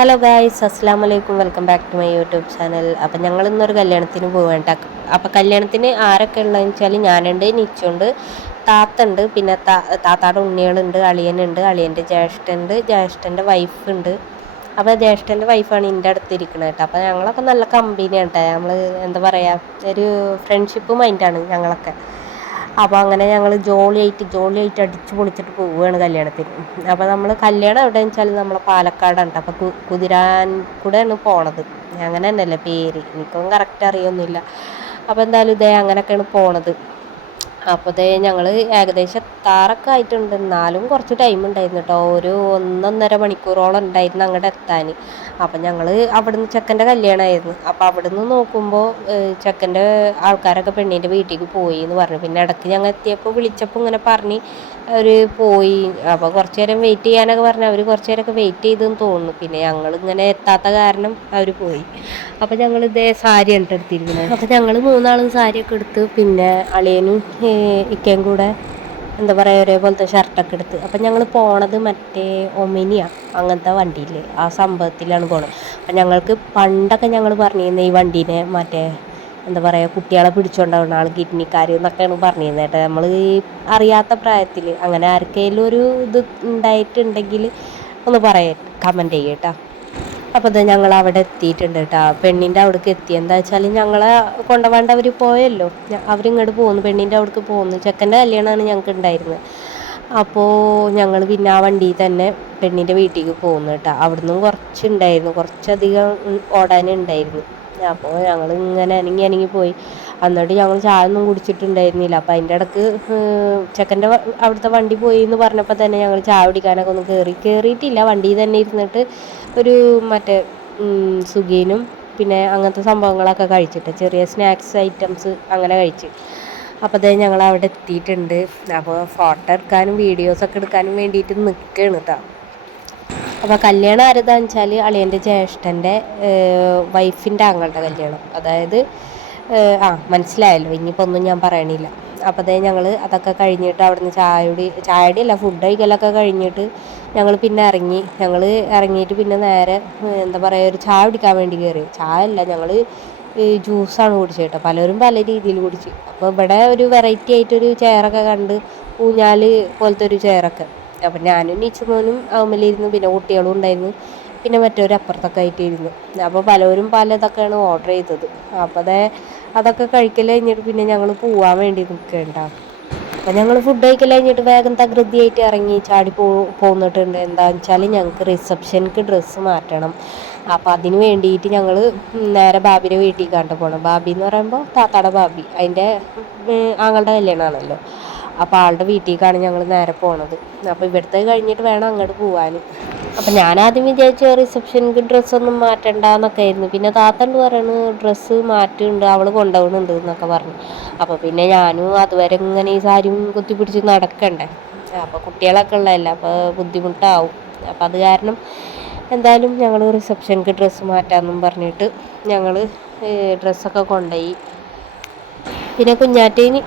Hello guys, അസ്സാം വലൈക്കും. Welcome back to my YouTube channel. അപ്പം ഞങ്ങൾ ഇന്നൊരു കല്യാണത്തിന് പോവേണ്ട. അപ്പം കല്യാണത്തിന് ആരൊക്കെ ഉള്ളതെന്ന് വെച്ചാൽ ഞാനുണ്ട്, നിച്ചുണ്ട്, താത്തുണ്ട്, പിന്നെ താത്താടെ ഉണ്ണികളുണ്ട്, അളിയനുണ്ട്, അളിയൻ്റെ ജ്യേഷ്ഠനുണ്ട്, ജ്യേഷ്ഠൻ്റെ വൈഫുണ്ട്. അപ്പോൾ ജ്യേഷ്ഠൻ്റെ വൈഫാണ് എൻ്റെ അടുത്തിരിക്കുന്നത് കേട്ടോ. അപ്പോൾ ഞങ്ങളൊക്കെ നല്ല കമ്പനിയാണ് കേട്ടോ. നമ്മൾ എന്താ പറയുക, ഒരു ഫ്രണ്ട്ഷിപ്പ് മൈൻഡാണ് ഞങ്ങളൊക്കെ. അപ്പോൾ അങ്ങനെ ഞങ്ങൾ ജോളിയായിട്ട് അടിച്ച് പൊളിച്ചിട്ട് പോവുകയാണ് കല്യാണത്തിന്. അപ്പോൾ നമ്മൾ കല്യാണം എവിടെയെന്ന് വെച്ചാൽ നമ്മളെ പാലക്കാടാണ്. അപ്പോൾ കുതിരാൻ കൂടെയാണ് പോണത്. അങ്ങനെ തന്നെയല്ലേ പേര്, എനിക്കൊന്നും കറക്റ്റ് അറിയൊന്നുമില്ല. അപ്പോൾ എന്തായാലും ഇതേ അങ്ങനെയൊക്കെയാണ് പോണത്. അപ്പോൾ ഇതേ ഞങ്ങൾ ഏകദേശം എത്താറൊക്കെ ആയിട്ടുണ്ട്. എന്നാലും കുറച്ച് ടൈം ഉണ്ടായിരുന്നു കേട്ടോ. ഒരു 1.5 മണിക്കൂറോളം ഉണ്ടായിരുന്നു അങ്ങോട്ട് എത്താൻ. അപ്പം ഞങ്ങൾ അവിടുന്ന് ചെക്കൻ്റെ കല്യാണമായിരുന്നു. അപ്പോൾ അവിടുന്ന് നോക്കുമ്പോൾ ചെക്കൻ്റെ ആൾക്കാരൊക്കെ പെണ്ണിൻ്റെ വീട്ടിലേക്ക് പോയി എന്ന് പറഞ്ഞു. പിന്നെ ഇടയ്ക്ക് ഞങ്ങൾ എത്തിയപ്പോൾ വിളിച്ചപ്പോൾ ഇങ്ങനെ പറഞ്ഞ് അവർ പോയി. അപ്പോൾ കുറച്ച് നേരം വെയിറ്റ് ചെയ്യാനൊക്കെ പറഞ്ഞു. അവർ കുറച്ച് നേരമൊക്കെ വെയിറ്റ് ചെയ്തെന്ന് തോന്നുന്നു. പിന്നെ ഞങ്ങൾ ഇങ്ങനെ എത്താത്ത കാരണം അവർ പോയി. അപ്പോൾ ഞങ്ങൾ ഇതേ സാരിയാണ് എടുത്തിരിക്കുന്നത്. അപ്പോൾ ഞങ്ങൾ 3 ആളും സാരിയൊക്കെ എടുത്ത്, പിന്നെ അളിയനും ഇക്കയും കൂടെ എന്താ പറയുക ഒരേപോലത്തെ ഷർട്ടൊക്കെ എടുത്ത്. അപ്പം ഞങ്ങൾ പോണത് മറ്റേ ഒമിനിയ അങ്ങനത്തെ വണ്ടിയിൽ, ആ സംഭവത്തിലാണ് പോണത്. അപ്പം ഞങ്ങൾക്ക് പണ്ടൊക്കെ ഞങ്ങൾ പറഞ്ഞിരുന്നത് ഈ വണ്ടീനെ മറ്റേ എന്താ പറയുക കുട്ടികളെ പിടിച്ചുകൊണ്ടാവുന്ന ആൾ കിഡ്നിക്കാർ എന്നൊക്കെയാണ് പറഞ്ഞിരുന്നത് കേട്ടോ. നമ്മൾ ഈ അറിയാത്ത പ്രായത്തിൽ അങ്ങനെ ആർക്കെങ്കിലും ഒരു ഇത് ഉണ്ടായിട്ടുണ്ടെങ്കിൽ ഒന്ന് പറയാം, കമൻറ്റ് ചെയ്യും കേട്ടോ. അപ്പോൾ ഇത് ഞങ്ങൾ അവിടെ എത്തിയിട്ടുണ്ട് കേട്ടോ. പെണ്ണിൻ്റെ അവിടേക്ക് എത്തി. എന്താ വെച്ചാൽ ഞങ്ങളെ കൊണ്ടുപോകാണ്ട് അവർ പോയല്ലോ, അവരിങ്ങോട്ട് പോന്നു, പെണ്ണിൻ്റെ അവിടേക്ക് പോന്നു. ചെക്കൻ്റെ കല്യാണമാണ് ഞങ്ങൾക്ക് ഉണ്ടായിരുന്നത്. അപ്പോൾ ഞങ്ങൾ പിന്നെ ആ വണ്ടിയിൽ തന്നെ പെണ്ണിൻ്റെ വീട്ടിലേക്ക് പോകുന്നു കേട്ടോ. അവിടുന്ന് കുറച്ചധികം ഓടാനുണ്ടായിരുന്നു. അപ്പോൾ ഞങ്ങൾ ഇങ്ങനെ അനങ്ങി പോയി. എന്നിട്ട് ഞങ്ങൾ ചായ ഒന്നും കുടിച്ചിട്ടുണ്ടായിരുന്നില്ല. അപ്പോൾ അതിൻ്റെ ഇടയ്ക്ക് ചെക്കൻ്റെ അവിടുത്തെ വണ്ടി പോയി എന്ന് പറഞ്ഞപ്പോൾ തന്നെ ഞങ്ങൾ ചായ കുടിക്കാനൊക്കെ ഒന്ന് കയറിയിട്ടില്ല. വണ്ടിയിൽ തന്നെ ഇരുന്നിട്ട് ഒരു മറ്റേ സുഗീനും പിന്നെ അങ്ങനത്തെ സംഭവങ്ങളൊക്കെ കഴിച്ചിട്ട് ചെറിയ സ്നാക്സ് ഐറ്റംസ് അങ്ങനെ കഴിച്ച്. അപ്പോൾ അതേ ഞങ്ങൾ അവിടെ എത്തിയിട്ടുണ്ട്. അപ്പോൾ ഫോട്ടോ എടുക്കാനും വീഡിയോസൊക്കെ എടുക്കാനും വേണ്ടിയിട്ട് നിൽക്കുകയാണ് കേട്ടോ. അപ്പോൾ കല്യാണം ആരതാന്ന് വെച്ചാൽ അളിയൻ്റെ ജ്യേഷ്ഠൻ്റെ വൈഫിൻ്റെ ആങ്ങളുടെ കല്യാണം. അതായത് മനസ്സിലായല്ലോ, ഇനിയിപ്പോൾ ഒന്നും ഞാൻ പറയണില്ല. അപ്പോൾ അതേ ഞങ്ങൾ അതൊക്കെ കഴിഞ്ഞിട്ട് അവിടുന്ന് ചായയുടെ അല്ല ഫുഡ് കഴിക്കലൊക്കെ കഴിഞ്ഞിട്ട് ഞങ്ങൾ പിന്നെ ഇറങ്ങിയിട്ട് പിന്നെ നേരെ എന്താ പറയുക ഒരു ചായ കുടിക്കാൻ വേണ്ടി കയറി. ചായ അല്ല, ഞങ്ങൾ ജ്യൂസാണ് കുടിച്ചത് കേട്ടോ. പലരും പല രീതിയിൽ കുടിച്ച്. അപ്പോൾ ഇവിടെ ഒരു വെറൈറ്റി ആയിട്ടൊരു ചെയറൊക്കെ കണ്ട്, ഊഞ്ഞാൽ പോലത്തെ ഒരു ചെയറൊക്കെ. അപ്പം ഞാനും നീച്ചുമോനും അവമ്മലിരുന്നു, പിന്നെ കുട്ടികളും ഉണ്ടായിരുന്നു, പിന്നെ മറ്റൊരു അപ്പുറത്തൊക്കെ ആയിട്ട് ഇരുന്നു. അപ്പോൾ പലരും പലതൊക്കെയാണ് ഓർഡർ ചെയ്തത്. അപ്പോൾ അതൊക്കെ കഴിക്കൽ കഴിഞ്ഞിട്ട് പിന്നെ ഞങ്ങൾ പോവാൻ വേണ്ടി നിൽക്കേണ്ട. അപ്പോൾ ഞങ്ങൾ ഫുഡ് കഴിക്കൽ കഴിഞ്ഞിട്ട് വേഗം തകൃതിയായിട്ട് ഇറങ്ങി ചാടി പോന്നിട്ടുണ്ട്. എന്താണെന്ന് വെച്ചാൽ ഞങ്ങൾക്ക് റിസപ്ഷനിക്ക് ഡ്രസ്സ് മാറ്റണം. അപ്പോൾ അതിന് വേണ്ടിയിട്ട് ഞങ്ങൾ നേരെ ബാബിയുടെ വീട്ടിലേക്കാണ്ട് പോകണം. ബാബി എന്ന് പറയുമ്പോൾ താത്താടെ ബാബി, അതിൻ്റെ ആങ്ങളുടെ കല്യാണമാണല്ലോ. അപ്പോൾ ആളുടെ വീട്ടിലേക്കാണ് ഞങ്ങൾ നേരെ പോണത്. അപ്പോൾ ഇവിടുത്തെ കഴിഞ്ഞിട്ട് വേണം അങ്ങോട്ട് പോകാൻ. അപ്പം ഞാനാദ്യം വിചാരിച്ചു റിസപ്ഷനിക്ക് ഡ്രസ്സൊന്നും മാറ്റണ്ടെന്നൊക്കെ ആയിരുന്നു. പിന്നെ താത്തണ്ട് പറയുന്നു ഡ്രസ്സ് മാറ്റുന്നുണ്ട്, അവൾ കൊണ്ടുപോകുന്നുണ്ട് എന്നൊക്കെ പറഞ്ഞു. അപ്പോൾ പിന്നെ ഞാനും അതുവരെ ഇങ്ങനെ ഈ സാരിയും കുത്തിപ്പിടിച്ച് നടക്കണ്ടേ. അപ്പോൾ കുട്ടികളൊക്കെ ഉള്ളതല്ല, അപ്പോൾ ബുദ്ധിമുട്ടാവും. അപ്പോൾ അത് കാരണം എന്തായാലും ഞങ്ങൾ റിസപ്ഷനിക്ക് ഡ്രസ്സ് മാറ്റാമെന്നും പറഞ്ഞിട്ട് ഞങ്ങൾ ഡ്രസ്സൊക്കെ കൊണ്ടുപോയി. പിന്നെ കുഞ്ഞാറ്റേന്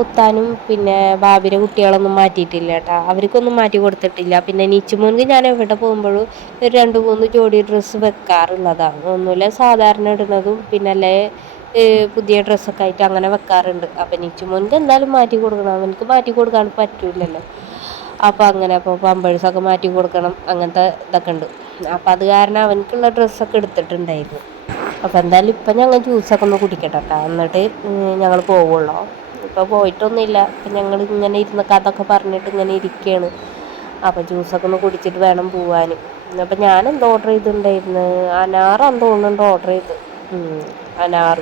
ഉത്താനും പിന്നെ ബാബിയുടെ കുട്ടികളൊന്നും മാറ്റിയിട്ടില്ല കേട്ടോ. അവർക്കൊന്നും മാറ്റി കൊടുത്തിട്ടില്ല. പിന്നെ നീച്ചുമോൻക്ക് ഞാൻ എവിടെ പോകുമ്പോഴും ഒരു 2-3 ജോഡി ഡ്രസ്സ് വെക്കാറുള്ളതാണ്. ഒന്നുമില്ല സാധാരണ ഇടുന്നതും പിന്നെ അല്ലേ പുതിയ ഡ്രസ്സൊക്കെ ആയിട്ട് അങ്ങനെ വെക്കാറുണ്ട്. അപ്പം നീച്ചുമോൻക്ക് എന്തായാലും മാറ്റി കൊടുക്കണം, അവനക്ക് മാറ്റി കൊടുക്കാൻ പറ്റില്ലല്ലോ. അപ്പോൾ പമ്പേഴ്സൊക്കെ മാറ്റി കൊടുക്കണം, അങ്ങനത്തെ ഇതൊക്കെ ഉണ്ട്. അപ്പോൾ അത് കാരണം അവനക്കുള്ള ഡ്രസ്സൊക്കെ എടുത്തിട്ടുണ്ടായിരുന്നു. അപ്പോൾ എന്തായാലും ഇപ്പം ഞങ്ങൾ ജ്യൂസൊക്കെ ഒന്ന് കുടിക്കട്ടെ കേട്ടോ, എന്നിട്ട് ഞങ്ങൾ പോവുള്ളൂ. ഇപ്പോൾ പോയിട്ടൊന്നുമില്ല. അപ്പം ഞങ്ങൾ ഇങ്ങനെ ഇരുന്ന് കഥയൊക്കെ പറഞ്ഞിട്ട് ഇങ്ങനെ ഇരിക്കുകയാണ്. അപ്പോൾ ജ്യൂസൊക്കെ ഒന്ന് കുടിച്ചിട്ട് വേണം പോവാൻ. അപ്പം ഞാനെന്തോ ഓർഡർ ചെയ്തിട്ടുണ്ടായിരുന്നു, അനാറാന്ന് തോന്നുന്നുണ്ട് ഓർഡർ ചെയ്ത്. അനാർ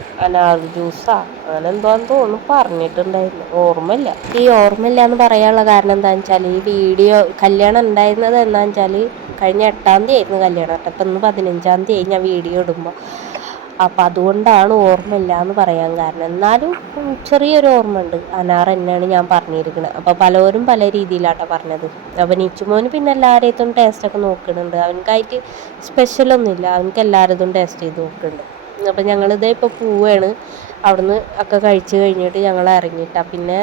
ജ്യൂസാ അങ്ങനെ എന്തോന്ന് തോന്നുന്നു പറഞ്ഞിട്ടുണ്ടായിരുന്നു, ഓർമ്മയില്ല. ഈ ഓർമ്മയില്ല എന്ന് പറയാനുള്ള കാരണം എന്താണെന്ന് വെച്ചാൽ ഈ വീഡിയോ കല്യാണം ഉണ്ടായിരുന്നത് എന്താണെന്ന് വെച്ചാൽ കഴിഞ്ഞ 8-ാം തീയതി ആയിരുന്നു കല്യാണം കേട്ടോ. ഇപ്പം ഇന്ന് 15-ാം തീയതി ഞാൻ വീഡിയോ ഇടുമ്പോൾ. അപ്പം അതുകൊണ്ടാണ് ഓർമ്മയില്ല എന്ന് പറയാൻ കാരണം. എന്നാലും ചെറിയൊരു ഓർമ്മ ഉണ്ട്. അനാർ തന്നെയാണ് ഞാൻ പറഞ്ഞിരിക്കുന്നത്. അപ്പോൾ പലരും പല രീതിയിലാട്ടോ പറഞ്ഞത്. അപ്പോൾ നീച്ചുമോന് പിന്നെ എല്ലാവരെയും ടേസ്റ്റൊക്കെ നോക്കുന്നുണ്ട്. അവനക്കായിട്ട് സ്പെഷ്യലൊന്നുമില്ല, അവനക്ക് എല്ലാവരും ടേസ്റ്റ് ചെയ്ത് നോക്കുന്നുണ്ട്. അപ്പം ഞങ്ങളിതേ ഇപ്പോൾ പോവുകയാണ്. അവിടുന്ന് ഒക്കെ കഴിച്ച് കഴിഞ്ഞിട്ട് ഞങ്ങൾ ഇറങ്ങിയിട്ടാണ്. പിന്നെ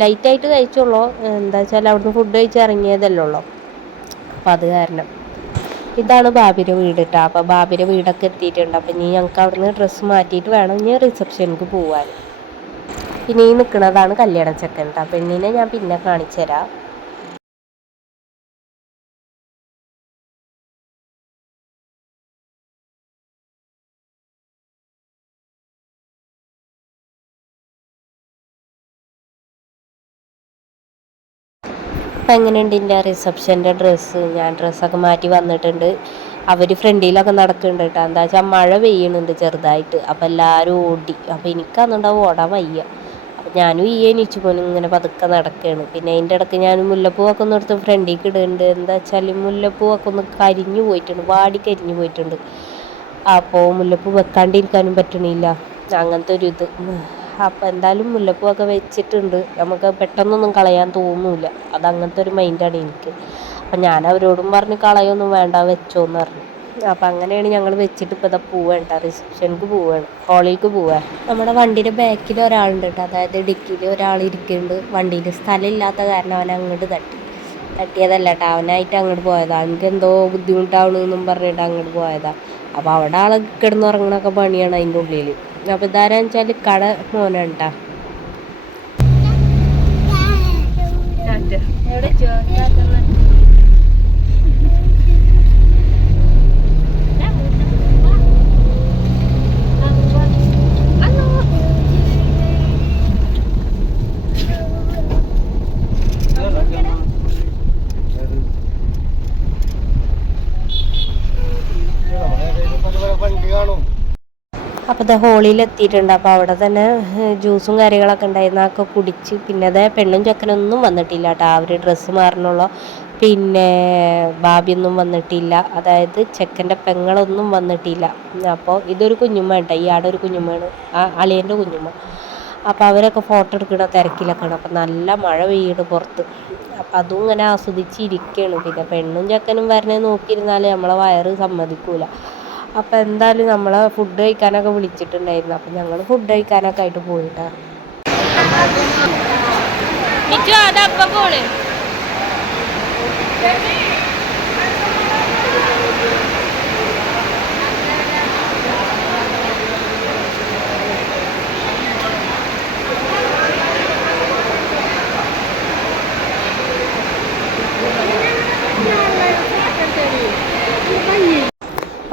ലൈറ്റായിട്ട് കഴിച്ചുള്ളൂ, എന്താ വെച്ചാൽ അവിടുന്ന് ഫുഡ് കഴിച്ച് ഇറങ്ങിയതല്ലേ ഉള്ളൂ. അപ്പം അത് കാരണം ഇതാണ് ബാബിയുടെ വീട് കേട്ടോ. അപ്പോൾ ബാബിയുടെ വീടൊക്കെ എത്തിയിട്ടുണ്ട്. അപ്പം ഇനി ഞങ്ങൾക്ക് അവിടുന്ന് ഡ്രസ്സ് മാറ്റിയിട്ട് വേണം ഇനി റിസപ്ഷനിക്ക് പോകാൻ. പിന്നെ ഈ നിൽക്കുന്നതാണ് കല്യാണ ചെക്കൻ കേട്ടോ. പെണ്ണിനെ ഞാൻ പിന്നെ കാണിച്ചു തരാം. അപ്പം എങ്ങനെയുണ്ട് എൻ്റെ റിസപ്ഷൻ്റെ ഡ്രസ്സ്? ഞാൻ ഡ്രസ്സൊക്കെ മാറ്റി വന്നിട്ടുണ്ട്. അവർ ഫ്രണ്ടിലൊക്കെ നടക്കുന്നുണ്ട് കേട്ടോ. എന്താ വെച്ചാൽ മഴ പെയ്യുന്നുണ്ട് ചെറുതായിട്ട്. അപ്പോൾ എല്ലാവരും ഓടി. അപ്പോൾ എനിക്കന്നുണ്ടാവും ഓടാൻ വയ്യ. അപ്പം ഞാനും ഈ എണീച്ചുപോലും ഇങ്ങനെ പതുക്കെ നടക്കുകയാണ്. പിന്നെ അതിൻ്റെ ഇടയ്ക്ക് ഞാൻ മുല്ലപ്പൂവൊക്കെ ഒന്ന് എടുത്ത് ഫ്രണ്ടിലേക്ക് ഇടുന്നുണ്ട്. എന്താ വെച്ചാൽ മുല്ലപ്പൂവൊക്കെ ഒന്ന് കരിഞ്ഞു പോയിട്ടുണ്ട്, വാടി കരിഞ്ഞു പോയിട്ടുണ്ട്. അപ്പോൾ മുല്ലപ്പൂ വെക്കാണ്ടിരിക്കാനും പറ്റണില്ല, അങ്ങനത്തെ ഒരു ഇത്. അപ്പോൾ എന്തായാലും മുല്ലപ്പൂവൊക്കെ വെച്ചിട്ടുണ്ട്. നമുക്ക് പെട്ടെന്നൊന്നും കളയാൻ തോന്നില്ല. അതങ്ങനത്തെ ഒരു മൈൻഡാണ് എനിക്ക്. അപ്പം ഞാൻ അവരോടും പറഞ്ഞ് കളയൊന്നും വേണ്ട, വെച്ചോന്ന് പറഞ്ഞു. അപ്പം അങ്ങനെയാണ് ഞങ്ങൾ വെച്ചിട്ട് ഇപ്പോൾ ഇതാ പോവേണ്ട, റിസപ്ഷനിക്ക് പോവുകയാണ്, ഹോളിലേക്ക് പോവുക. നമ്മുടെ വണ്ടിയുടെ ബാക്കിൽ ഒരാളുണ്ട് കേട്ടോ. അതായത് ഡിക്കിയിൽ ഒരാൾ ഇരിക്കുന്നുണ്ട്. വണ്ടിയിൽ സ്ഥലമില്ലാത്ത കാരണം അവൻ അങ്ങോട്ട് തട്ടിയതല്ല കേട്ടോ, അവനായിട്ട് അങ്ങോട്ട് പോയതാണ്. എനിക്ക് എന്തോ ബുദ്ധിമുട്ടാവണമെന്നും പറഞ്ഞിട്ട് അങ്ങോട്ട് പോയതാണ്. അപ്പോൾ അവിടെ ആൾ കിടന്നുറങ്ങണൊക്കെ പണിയാണ് അതിൻ്റെ ഉള്ളിൽ. അപ്പോൾ ഇതാരാന്ന് വെച്ചാൽ കട മോനാണ് കേട്ടോ. അപ്പോൾ അത് ഹോളിൽ എത്തിയിട്ടുണ്ട്. അപ്പോൾ അവിടെ തന്നെ ജ്യൂസും കാര്യങ്ങളൊക്കെ ഉണ്ടായിരുന്നു. അതൊക്കെ കുടിച്ച് പിന്നെ അത് പെണ്ണും ചെക്കനൊന്നും വന്നിട്ടില്ല കേട്ടോ. അവർ ഡ്രസ്സ് മാറണുള്ളൂ. പിന്നെ ബാബിയൊന്നും വന്നിട്ടില്ല, അതായത് ചെക്കൻ്റെ പെങ്ങളൊന്നും വന്നിട്ടില്ല. അപ്പോൾ ഇതൊരു കുഞ്ഞുമ്മ കേട്ടോ, ഈ ആടെ ഒരു കുഞ്ഞുമ്മയാണ്, അളിയൻ്റെ കുഞ്ഞുമ്മ. അപ്പോൾ അവരൊക്കെ ഫോട്ടോ എടുക്കണ തിരക്കിലൊക്കെയാണ്. അപ്പോൾ നല്ല മഴ പെയ്യുന്നുണ്ട് പുറത്ത്. അപ്പം അതും ഇങ്ങനെ ആസ്വദിച്ചിരിക്കുകയാണ്. പിന്നെ പെണ്ണും ചെക്കനും വരണേ നോക്കിയിരുന്നാൽ നമ്മളെ വയറ് സമ്മതിക്കൂല. അപ്പോൾ എന്തായാലും നമ്മളെ ഫുഡ് കഴിക്കാനൊക്കെ വിളിച്ചിട്ടുണ്ടായിരുന്നു. അപ്പം ഞങ്ങൾ ഫുഡ് കഴിക്കാനൊക്കെ ആയിട്ട് പോയിട്ടാ.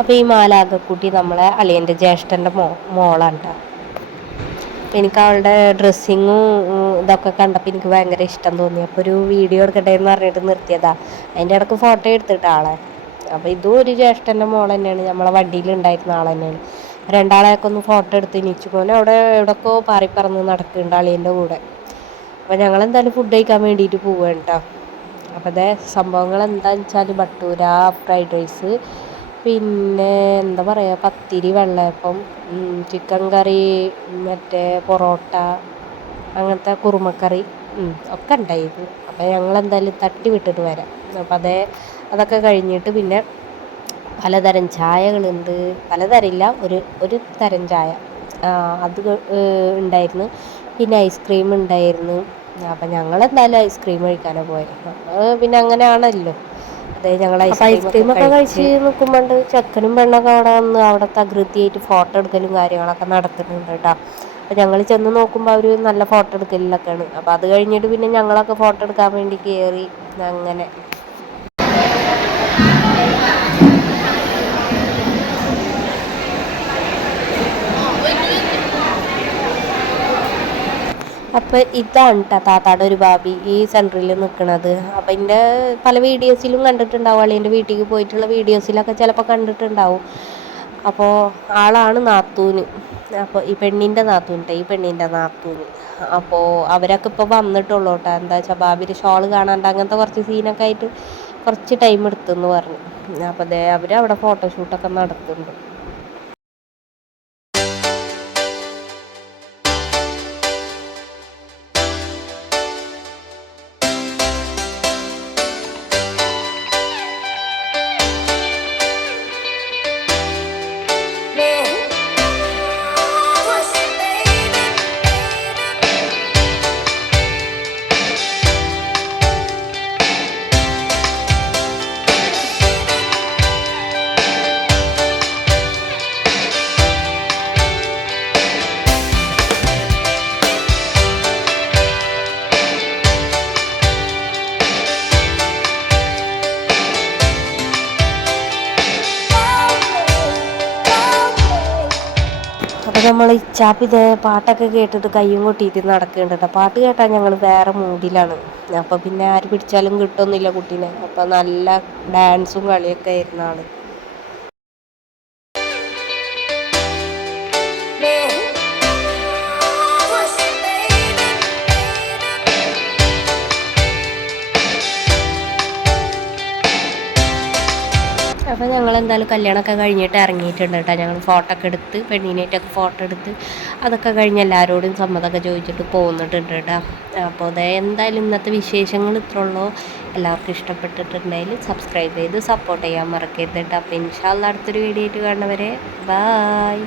അപ്പോൾ ഈ മാലാകക്കുട്ടി നമ്മളെ അളിയൻ്റെ ജ്യേഷ്ഠൻ്റെ മോളാണ് കേട്ടോ. എനിക്ക് അവളുടെ ഡ്രസ്സിങ്ങും ഇതൊക്കെ കണ്ടപ്പോൾ എനിക്ക് ഭയങ്കര ഇഷ്ടം തോന്നി. അപ്പോൾ ഒരു വീഡിയോ എടുക്കട്ടെ എന്ന് പറഞ്ഞിട്ട് നിർത്തിയതാണ്. അതിൻ്റെ ഇടയ്ക്ക് ഫോട്ടോ എടുത്തിട്ട് ആളെ. അപ്പോൾ ഇതും ഒരു ജ്യേഷ്ഠൻ്റെ മോൾ തന്നെയാണ്, നമ്മളെ വണ്ടിയിലുണ്ടായിരുന്ന ആൾ തന്നെയാണ്. രണ്ടാളെയൊക്കെ ഒന്ന് ഫോട്ടോ എടുത്ത് നീച്ചു പോലെ അവിടെ എവിടെയൊക്കെ പറന്ന് നടക്കുന്നുണ്ട് അളിയൻ്റെ കൂടെ. അപ്പോൾ ഞങ്ങളെന്തായാലും ഫുഡ് കഴിക്കാൻ വേണ്ടിയിട്ട് പോവുകയാണ് കേട്ടോ. അപ്പോൾ അതേ സംഭവങ്ങൾ എന്താണെന്ന് വെച്ചാൽ ഭട്ടൂര, ഫ്രൈഡ് റൈസ്, പിന്നെ എന്താ പറയുക, പത്തിരി, വെള്ളയപ്പം, ചിക്കൻ കറി, മറ്റേ പൊറോട്ട, അങ്ങനത്തെ കുറുമക്കറി ഒക്കെ ഉണ്ടായിരുന്നു. അപ്പോൾ ഞങ്ങളെന്തായാലും തട്ടി വിട്ടിട്ട് വരാം. അപ്പോൾ അതൊക്കെ കഴിഞ്ഞിട്ട് പിന്നെ പലതരം ചായകളുണ്ട്. പലതരമില്ല, ഒരു തരം ചായ അത് ഉണ്ടായിരുന്നു. പിന്നെ ഐസ്ക്രീം ഉണ്ടായിരുന്നു. അപ്പം ഞങ്ങളെന്തായാലും ഐസ്ക്രീം കഴിക്കാനാണ് പോയത്. പിന്നെ അങ്ങനെയാണല്ലോ. അതായത് ഞങ്ങൾ ഐസ്ക്രീമൊക്കെ കഴിച്ച് നിൽക്കുമ്പോണ്ട് ചെക്കനും പെണ്ണൊക്കെ അവിടെ വന്ന് അവിടെ തകൃതിയായിട്ട് ഫോട്ടോ എടുക്കലും കാര്യങ്ങളൊക്കെ നടത്തുന്നുണ്ട് കേട്ടോ. അപ്പോൾ ഞങ്ങൾ ചെന്ന് നോക്കുമ്പോൾ അവർ നല്ല ഫോട്ടോ എടുക്കലിലൊക്കെയാണ്. അപ്പോൾ അത് കഴിഞ്ഞിട്ട് പിന്നെ ഞങ്ങളൊക്കെ ഫോട്ടോ എടുക്കാൻ വേണ്ടി കയറി. അങ്ങനെ അപ്പോൾ ഇതാണ് കേട്ടോ താത്താടെ ഒരു ബാബി ഈ സെൻറ്ററിൽ നിൽക്കുന്നത്. അപ്പോൾ എൻ്റെ പല വീഡിയോസിലും കണ്ടിട്ടുണ്ടാവും, അളിയൻ്റെ വീട്ടിലേക്ക് പോയിട്ടുള്ള വീഡിയോസിലൊക്കെ ചിലപ്പോൾ കണ്ടിട്ടുണ്ടാവും. അപ്പോൾ ആളാണ് നാത്തൂന്. അപ്പോൾ ഈ പെണ്ണിൻ്റെ നാത്തൂന്. അപ്പോൾ അവരൊക്കെ ഇപ്പോൾ വന്നിട്ടുള്ളൂ കേട്ടോ. എന്താ വെച്ചാൽ ബാബിയുടെ ഷോൾ കാണാണ്ട് അങ്ങനത്തെ കുറച്ച് സീനൊക്കെ ആയിട്ട് കുറച്ച് ടൈം എടുത്തെന്ന് പറഞ്ഞു. അപ്പോൾ അവർ അവിടെ ഫോട്ടോഷൂട്ടൊക്കെ നടത്തുന്നുണ്ട്. അപ്പം നമ്മൾ ഇച്ചാപ്പി ഇതേ പാട്ടൊക്കെ കേട്ടിട്ട് കയ്യും കൊട്ടിയിട്ട് നടക്കുന്നുണ്ട് കേട്ടോ. പാട്ട് കേട്ടാൽ ഞങ്ങൾ വേറെ മൂഡിലാണ്. അപ്പോൾ പിന്നെ ആര് പിടിച്ചാലും കിട്ടുന്നില്ല കുട്ടീനെ. അപ്പോൾ നല്ല ഡാൻസും കളിയൊക്കെ ആയിരുന്ന ആള്. അപ്പോൾ ഞങ്ങൾ എന്തായാലും കല്യാണമൊക്കെ കഴിഞ്ഞിട്ട് ഇറങ്ങിയിട്ടുണ്ട് കേട്ടോ. ഞങ്ങൾ ഫോട്ടോ ഒക്കെ എടുത്ത് പെണ്ണിനായിട്ടൊക്കെ ഫോട്ടോ എടുത്ത് അതൊക്കെ കഴിഞ്ഞ് എല്ലാവരോടും സമ്മതമൊക്കെ ചോദിച്ചിട്ട് പോന്നിട്ടുണ്ട് കേട്ടോ. അപ്പോൾ അതേ എന്തായാലും ഇന്നത്തെ വിശേഷങ്ങൾ ഇത്ര ഉള്ളൂ. എല്ലാവർക്കും ഇഷ്ടപ്പെട്ടിട്ടുണ്ടെങ്കിൽ സബ്സ്ക്രൈബ് ചെയ്ത് സപ്പോർട്ട് ചെയ്യാൻ മറക്കരുത് കേട്ടോ. അപ്പോൾ ഇൻഷാ അല്ലാഹ് അടുത്തൊരു വീഡിയോ ആയിട്ട് കാണുന്നവരെ ബായ്.